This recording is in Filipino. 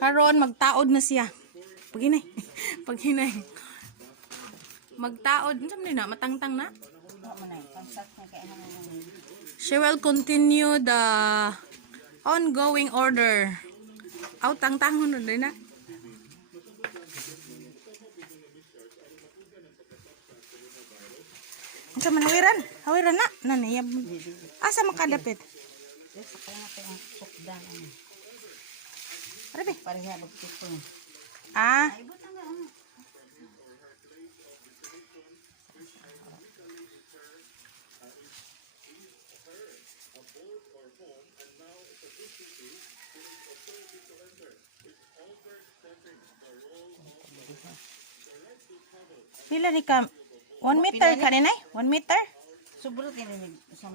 Karon magtaod na siya. Paghinay. Paghinay. Magtaod. Ano man na? Matangtang na? She will continue the ongoing order. Aw, tangtangon na din na. Asa man hawiran? Hawiran na. Nanay. Asa makadapit? Sa kaya natin ang sukdan. Arabi. Pareha magtito. Ah. Ay, butang nga. Pila ni ka? 1 meter ka rin ay? 1 meter? Sobrang tininig. Isang